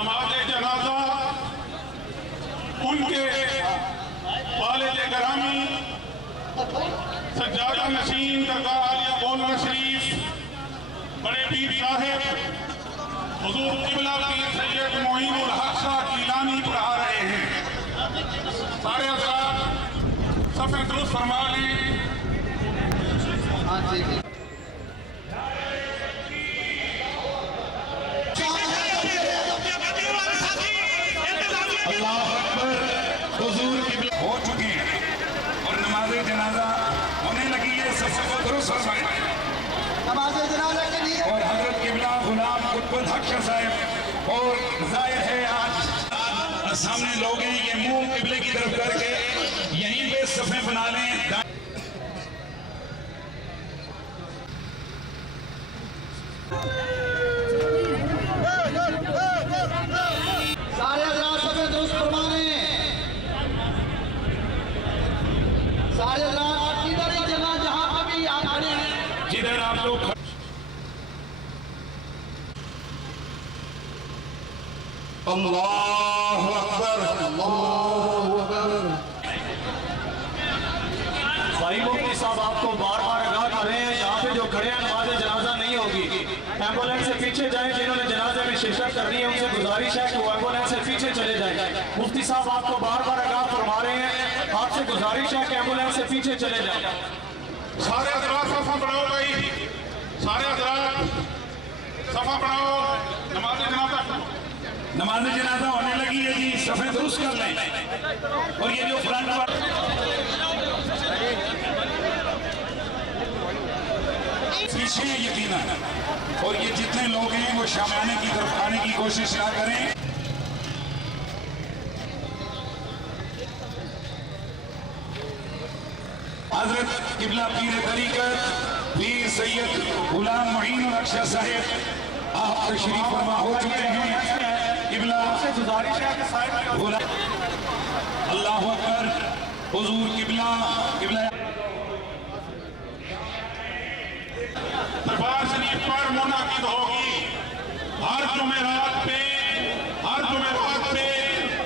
नमाज जनाजा उनके वालिद गिरामी सज्जादा नशीन दरगाह आलिया मौलाना शरीफ बड़े पीर साहिब हुजूर क़िबला पीर सैयद मोइनुल हक शाह गिलानी पढ़ा रहे हैं। सारे हज़रात सफ़े दुरुस्त फरमा लें। हो चुके हैं और नमाज जनाजा होने लगी है। सबसे दुरुस्त फरमाएं। नमाज जनाजा के लिए और हजरत क़िबला गुलाम कुतुब हक शाह साहब और जाहिर है आज सामने लोग हैं, ये मुंह क़िबले की तरफ करके यहीं पे सफ़े बना लें। सारे हज़रात सफ़े दुरुस्त फरमाने। सारे हज़रात किधर ही जगह जहाँ पे भी आप खड़े हैं, जिधर आप लोग अल्लाहु अकबर अल्लाहु अकबर। भाई मुफ्ती साहब आपको बार बार आगाह कर रहे हैं, यहाँ पे जो खड़े हैं नमाज जनाजा नहीं होगी। एम्बुलेंस से पीछे जाएं, जिन्होंने जनाजे में शिरकत करनी है उनसे गुजारिश है कि वो एम्बुलेंस से पीछे चले जाएं। मुफ्ती साहब आपको बार बार आगाह फरमा रहे हैं, आपसे गुजारिश है कि एम्बुलेंस से पीछे चले जाएं। सारे हज़रात सफ़ा बढ़ाओ भाई, सारे हज़रात सफ़ा बढ़ाओ। नमाज जनाजा होने लगी है जी, सफ़े दुरुस्त कर लें। और ये जो फ्रंट पीछे यकीनन, और ये जितने लोग हैं वो शामियाने की तरफ आने की कोशिश ना करें। हजरत क़िबला पीर तरीक़त पीर सैयद गुलाम मोइनुल हक शाह साहब आप तशरीफ फरमा हो चुके हैं। क़िबला आपसे गुजारिश है कि साइड में अल्लाहु अकबर। हुजूर क़िबला दरबार शरीफ पर मुनाकिद होगी हर जुमेरात पे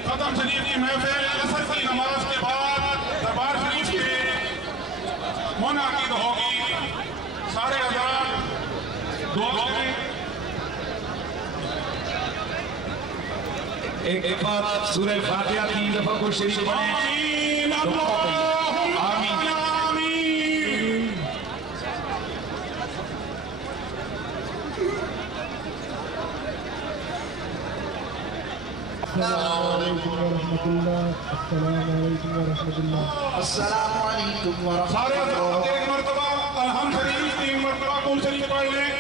खत्म शरीफ की महफिल असर की नमाज के बाद दरबार शरीफ पे मुनाकिद होगी। सारे हज़रात दुआ करें। एक बार सूरह फातिहा 3 दफा को शरीफ पढ़ें। आमीन अल्लाहुम्मा आमीन। अस्सलाम वालेकुम व सारे रहमतुल्लाह। एक मरतबा अलहम शरीफ 3 मरतबा कुल शरीफ पढ़ लें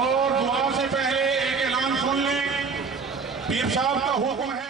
और दुआ से पहले एक ऐलान सुन लें। पीर साहब का हुक्म